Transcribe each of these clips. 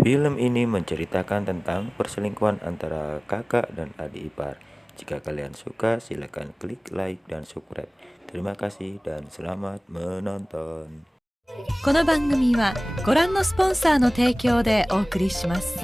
Film ini menceritakan tentang perselingkuhan antara kakak dan adik ipar. Jika kalian suka, silakan klik like dan subscribe. Terima kasih dan selamat menonton. この番組はご覧のスポンサーの提供でお送りします。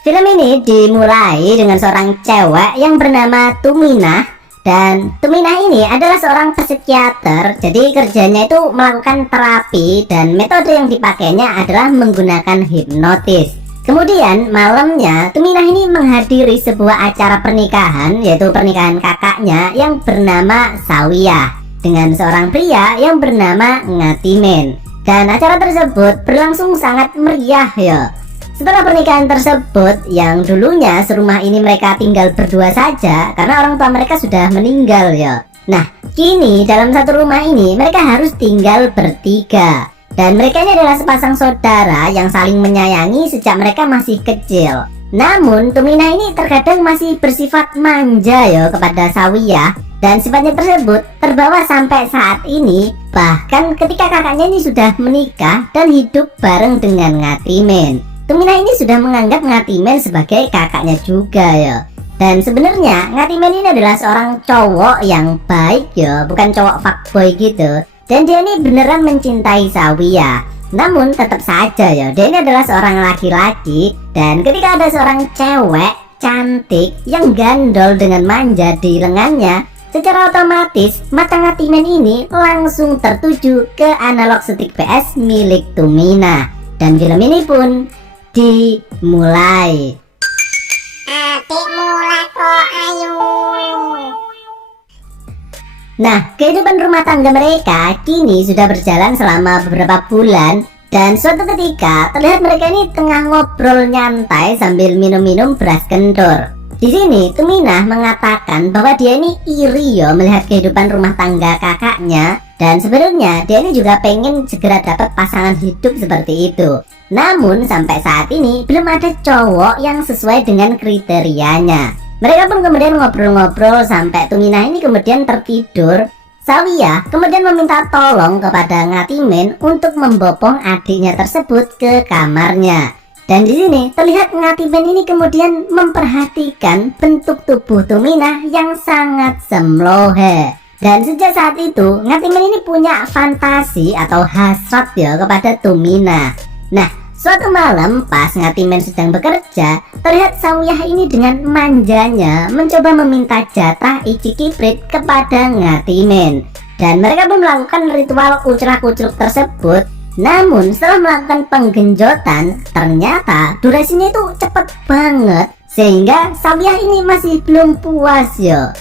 Film ini dimulai dengan seorang cewek yang bernama Tuminah. Dan Tuminah ini adalah seorang psikiater. Jadi kerjanya itu melakukan terapi, dan metode yang dipakainya adalah menggunakan hipnotis. Kemudian malamnya Tuminah ini menghadiri sebuah acara pernikahan, yaitu pernikahan kakaknya yang bernama Sawiyah dengan seorang pria yang bernama Ngatimin. Dan acara tersebut berlangsung sangat meriah ya. Setelah pernikahan tersebut, yang dulunya serumah ini mereka tinggal berdua saja karena orang tua mereka sudah meninggal ya. Nah, kini dalam satu rumah ini mereka harus tinggal bertiga. Dan mereka ini adalah sepasang saudara yang saling menyayangi sejak mereka masih kecil. Namun Tuminah ini terkadang masih bersifat manja ya kepada Sawiyah. Dan sifatnya tersebut terbawa sampai saat ini, bahkan ketika kakaknya ini sudah menikah dan hidup bareng dengan Ngatimin. Tuminah ini sudah menganggap Ngatimin sebagai kakaknya juga ya. Dan sebenarnya Ngatimin ini adalah seorang cowok yang baik ya, bukan cowok fuckboy gitu. Dan dia ini beneran mencintai Sawiyah. Namun tetap saja ya, dia ini adalah seorang laki-laki. Dan ketika ada seorang cewek cantik yang gandol dengan manja di lengannya, secara otomatis mata Ngatimin ini langsung tertuju ke analog stick PS milik Tuminah. Dan film ini pun dimulai. Adik mulai kok, ayo. Nah, kehidupan rumah tangga mereka kini sudah berjalan selama beberapa bulan. Dan suatu ketika terlihat mereka ini tengah ngobrol nyantai sambil minum-minum beras kendur. Di sini Tuminah mengatakan bahwa dia ini iri ya melihat kehidupan rumah tangga kakaknya. Dan sebenarnya dia ini juga pengen segera dapat pasangan hidup seperti itu. Namun sampai saat ini belum ada cowok yang sesuai dengan kriterianya. Mereka pun kemudian ngobrol-ngobrol sampai Tuminah ini kemudian tertidur. Sawiyah kemudian meminta tolong kepada Ngatimin untuk membopong adiknya tersebut ke kamarnya. Dan di sini terlihat Ngatimin ini kemudian memperhatikan bentuk tubuh Tuminah yang sangat semlohe. Dan sejak saat itu Ngatimin ini punya fantasi atau hasrat ya kepada Tuminah. Nah, suatu malam pas Ngatimin sedang bekerja, terlihat Sawiyah ini dengan manjanya mencoba meminta jatah Ici Kiprit kepada Ngatimin. Dan mereka pun melakukan ritual ucrak-ucruk tersebut. Namun setelah melakukan penggenjotan, ternyata durasinya itu cepet banget, sehingga Sawiyah ini masih belum puas yo.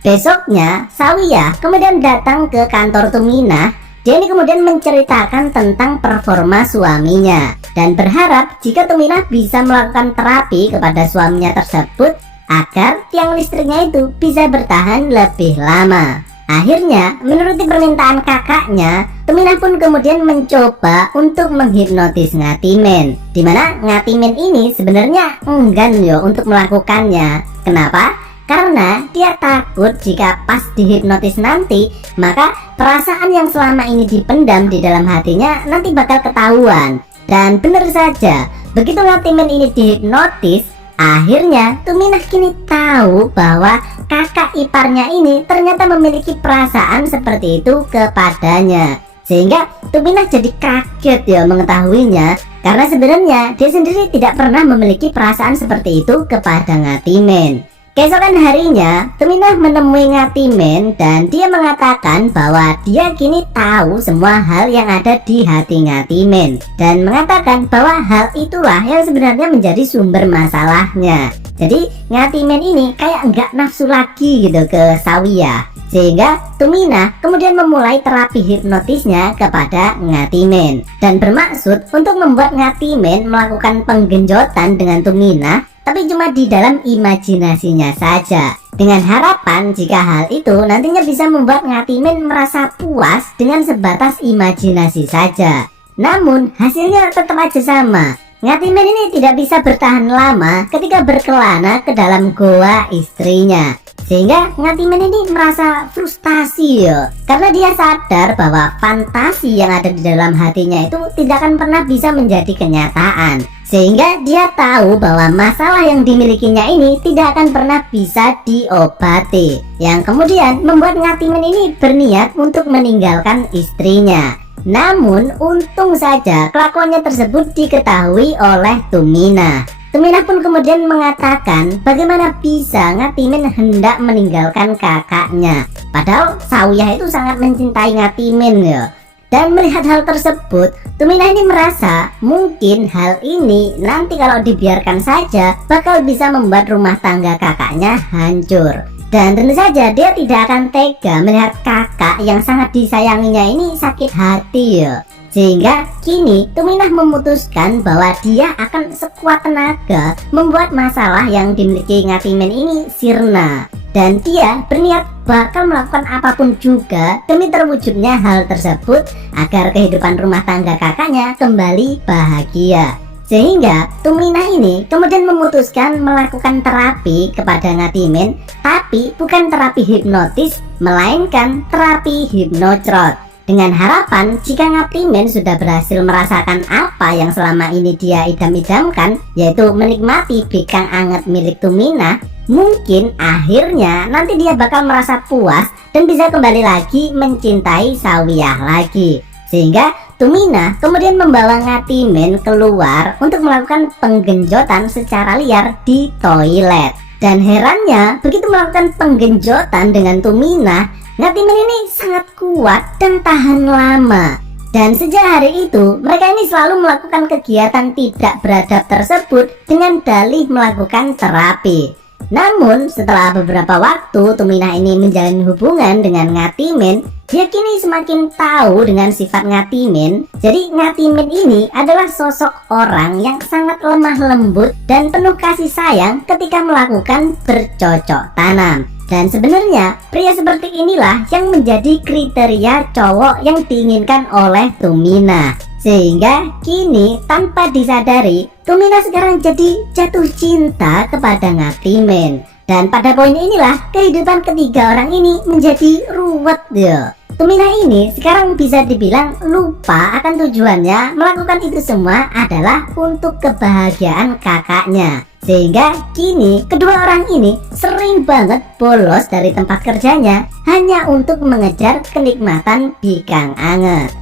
Besoknya Sawiyah kemudian datang ke kantor Tuminah. Dia ini kemudian menceritakan tentang performa suaminya dan berharap jika Tuminah bisa melakukan terapi kepada suaminya tersebut agar tiang listriknya itu bisa bertahan lebih lama. Akhirnya menuruti permintaan kakaknya, Tuminah pun kemudian mencoba untuk menghipnotis Ngatimin, dimana Ngatimin ini sebenarnya enggan yo untuk melakukannya. Kenapa? Karena dia takut jika pas dihipnotis nanti, maka perasaan yang selama ini dipendam di dalam hatinya nanti bakal ketahuan. Dan benar saja, begitu Ngatimin ini dihipnotis, akhirnya Tuminah kini tahu bahwa kakak iparnya ini ternyata memiliki perasaan seperti itu kepadanya. Sehingga Tuminah jadi kaget ya mengetahuinya, karena sebenarnya dia sendiri tidak pernah memiliki perasaan seperti itu kepada Ngatimin. Keesokan harinya, Tuminah menemui Ngatimin dan dia mengatakan bahwa dia kini tahu semua hal yang ada di hati Ngatimin, dan mengatakan bahwa hal itulah yang sebenarnya menjadi sumber masalahnya. Jadi Ngatimin ini kayak nggak nafsu lagi gitu ke Sawiyah, sehingga Tuminah kemudian memulai terapi hipnotisnya kepada Ngatimin dan bermaksud untuk membuat Ngatimin melakukan penggenjotan dengan Tuminah, tapi cuma di dalam imajinasinya saja, dengan harapan jika hal itu nantinya bisa membuat Ngatimin merasa puas dengan sebatas imajinasi saja. Namun hasilnya tetap aja sama. Ngatimin ini tidak bisa bertahan lama ketika berkelana ke dalam goa istrinya. Sehingga Ngatimin ini merasa frustasi ya, karena dia sadar bahwa fantasi yang ada di dalam hatinya itu tidak akan pernah bisa menjadi kenyataan. Sehingga dia tahu bahwa masalah yang dimilikinya ini tidak akan pernah bisa diobati, yang kemudian membuat Ngatimin ini berniat untuk meninggalkan istrinya. Namun untung saja kelakuannya tersebut diketahui oleh Tumina. Tumina pun kemudian mengatakan bagaimana bisa Ngatimin hendak meninggalkan kakaknya, padahal Sawiyah itu sangat mencintai Ngatimin ya. Dan melihat hal tersebut, Tumina ini merasa mungkin hal ini nanti kalau dibiarkan saja bakal bisa membuat rumah tangga kakaknya hancur. Dan tentu saja dia tidak akan tega melihat kakak yang sangat disayanginya ini sakit hati ya. Sehingga kini Tuminah memutuskan bahwa dia akan sekuat tenaga membuat masalah yang dimiliki Ngatimin ini sirna. Dan dia berniat bakal melakukan apapun juga demi terwujudnya hal tersebut agar kehidupan rumah tangga kakaknya kembali bahagia. Sehingga Tuminah ini kemudian memutuskan melakukan terapi kepada Ngatimin, tapi bukan terapi hipnotis melainkan terapi hipnocrot. Dengan harapan jika Ngatimin sudah berhasil merasakan apa yang selama ini dia idam-idamkan, yaitu menikmati bikang anget milik Tuminah, mungkin akhirnya nanti dia bakal merasa puas dan bisa kembali lagi mencintai Sawiyah lagi. Sehingga Tuminah kemudian membawa Ngatimin keluar untuk melakukan penggenjotan secara liar di toilet. Dan herannya begitu melakukan penggenjotan dengan Tuminah, Ngatimin ini sangat kuat dan tahan lama. Dan sejak hari itu mereka ini selalu melakukan kegiatan tidak beradab tersebut dengan dalih melakukan terapi. Namun setelah beberapa waktu Tuminah ini menjalin hubungan dengan Ngatimin, dia kini semakin tahu dengan sifat Ngatimin. Jadi Ngatimin ini adalah sosok orang yang sangat lemah lembut dan penuh kasih sayang ketika melakukan bercocok tanam. Dan sebenarnya pria seperti inilah yang menjadi kriteria cowok yang diinginkan oleh Tuminah. Sehingga kini tanpa disadari Tuminah sekarang jadi jatuh cinta kepada Ngatimin. Dan pada poin inilah kehidupan ketiga orang ini menjadi ruwet ya. Tuminah ini sekarang bisa dibilang lupa akan tujuannya melakukan itu semua adalah untuk kebahagiaan kakaknya. Sehingga kini kedua orang ini sering banget bolos dari tempat kerjanya hanya untuk mengejar kenikmatan bikang anget.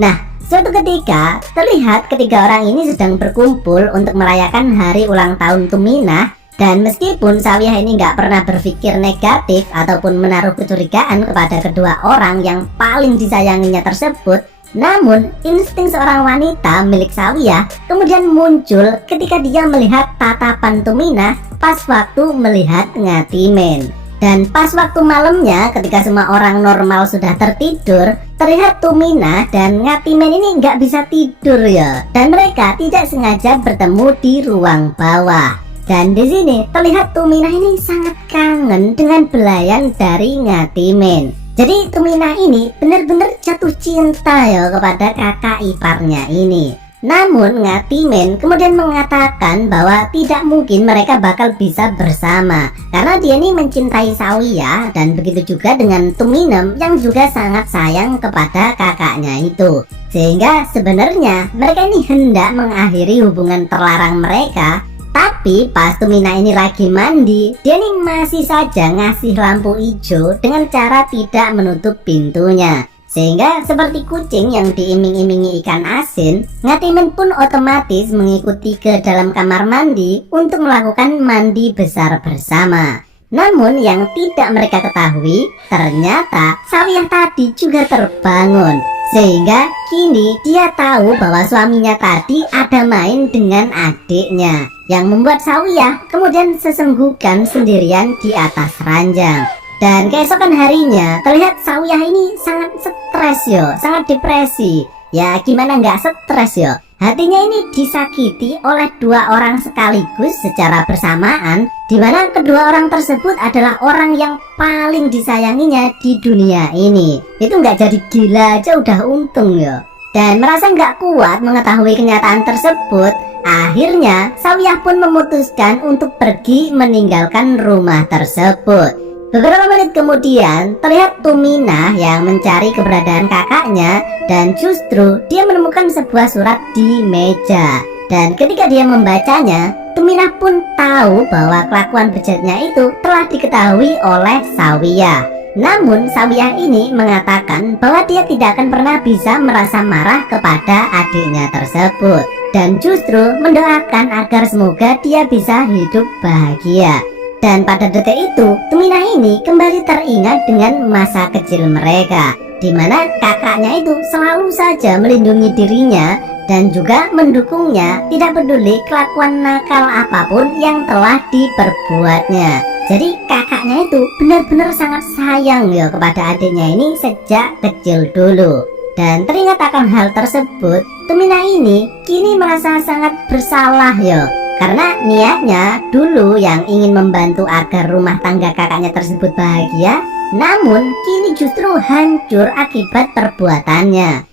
Nah, suatu ketika terlihat ketiga orang ini sedang berkumpul untuk merayakan hari ulang tahun Tuminah. Dan meskipun Sawiyah ini nggak pernah berpikir negatif ataupun menaruh kecurigaan kepada kedua orang yang paling disayanginya tersebut, namun insting seorang wanita milik Sawiyah kemudian muncul ketika dia melihat tatapan Tuminah pas waktu melihat Ngatimin. Dan pas waktu malamnya ketika semua orang normal sudah tertidur, terlihat Tuminah dan Ngatimin ini nggak bisa tidur ya. Dan mereka tidak sengaja bertemu di ruang bawah. Dan di sini terlihat Tuminah ini sangat kangen dengan belayan dari Ngatimin. Jadi Tuminah ini benar-benar jatuh cinta ya kepada kakak iparnya ini. Namun Ngatimin kemudian mengatakan bahwa tidak mungkin mereka bakal bisa bersama karena dia ini mencintai Sawiyah dan begitu juga dengan Tuminem yang juga sangat sayang kepada kakaknya itu. Sehingga sebenarnya mereka ini hendak mengakhiri hubungan terlarang mereka. Tapi pas Tuminah ini lagi mandi, dia ini masih saja ngasih lampu hijau dengan cara tidak menutup pintunya. Sehingga seperti kucing yang diiming-imingi ikan asin, Ngatimin pun otomatis mengikuti ke dalam kamar mandi untuk melakukan mandi besar bersama. Namun yang tidak mereka ketahui, ternyata Sawiyah tadi juga terbangun. Sehingga kini dia tahu bahwa suaminya tadi ada main dengan adiknya, yang membuat Sawiyah kemudian sesenggukan sendirian di atas ranjang. Dan keesokan harinya terlihat Sawiyah ini sangat stres yo, sangat depresi. Ya gimana nggak stres yo, hatinya ini disakiti oleh dua orang sekaligus secara bersamaan, di mana kedua orang tersebut adalah orang yang paling disayanginya di dunia ini. Itu nggak jadi gila aja udah untung yo. Dan merasa nggak kuat mengetahui kenyataan tersebut, akhirnya Sawiyah pun memutuskan untuk pergi meninggalkan rumah tersebut. Beberapa menit kemudian terlihat Tuminah yang mencari keberadaan kakaknya, dan justru dia menemukan sebuah surat di meja. Dan ketika dia membacanya, Tuminah pun tahu bahwa kelakuan bejatnya itu telah diketahui oleh Sawiyah. Namun Sawiyah ini mengatakan bahwa dia tidak akan pernah bisa merasa marah kepada adiknya tersebut, dan justru mendoakan agar semoga dia bisa hidup bahagia. Dan pada detik itu, Tuminah ini kembali teringat dengan masa kecil mereka, di mana kakaknya itu selalu saja melindungi dirinya dan juga mendukungnya, tidak peduli kelakuan nakal apapun yang telah diperbuatnya. Jadi kakaknya itu benar-benar sangat sayang ya kepada adiknya ini sejak kecil dulu. Dan teringat akan hal tersebut, Tuminah ini kini merasa sangat bersalah ya, karena niatnya dulu yang ingin membantu agar rumah tangga kakaknya tersebut bahagia, namun kini justru hancur akibat perbuatannya.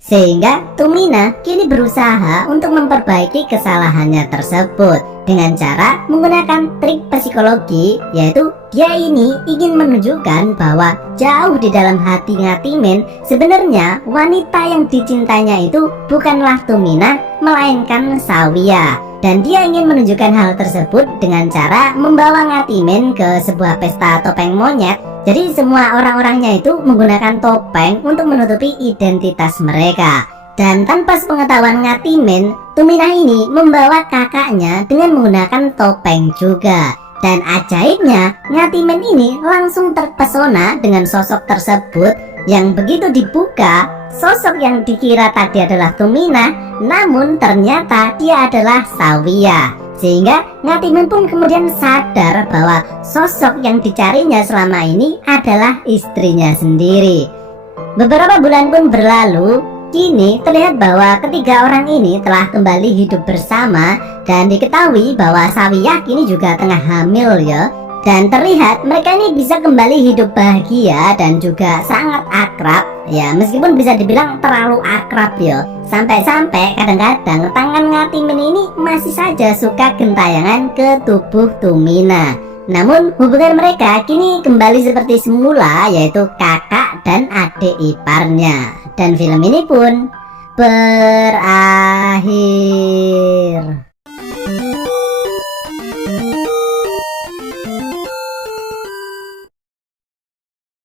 Sehingga Tuminah kini berusaha untuk memperbaiki kesalahannya tersebut dengan cara menggunakan trik psikologi, yaitu dia ini ingin menunjukkan bahwa jauh di dalam hati Ngatimin sebenarnya wanita yang dicintainya itu bukanlah Tuminah melainkan Sawiyah. Dan dia ingin menunjukkan hal tersebut dengan cara membawa Ngatimin ke sebuah pesta topeng monyet. Jadi semua orang-orangnya itu menggunakan topeng untuk menutupi identitas mereka. Dan tanpa sepengetahuan Ngatimin, Tuminah ini membawa kakaknya dengan menggunakan topeng juga. Dan ajaibnya, Ngatimin ini langsung terpesona dengan sosok tersebut, yang begitu dibuka, sosok yang dikira tadi adalah Tuminah, namun ternyata dia adalah Sawiyah. Sehingga Ngatimin pun kemudian sadar bahwa sosok yang dicarinya selama ini adalah istrinya sendiri. Beberapa bulan pun berlalu, kini terlihat bahwa ketiga orang ini telah kembali hidup bersama, dan diketahui bahwa Sawiyah kini juga tengah hamil ya. Dan terlihat mereka ini bisa kembali hidup bahagia dan juga sangat akrab. Ya meskipun bisa dibilang terlalu akrab ya, sampai-sampai kadang-kadang tangan Ngatimin ini masih saja suka gentayangan ke tubuh Tuminah. Namun hubungan mereka kini kembali seperti semula, yaitu kakak dan adik iparnya. Dan film ini pun berakhir.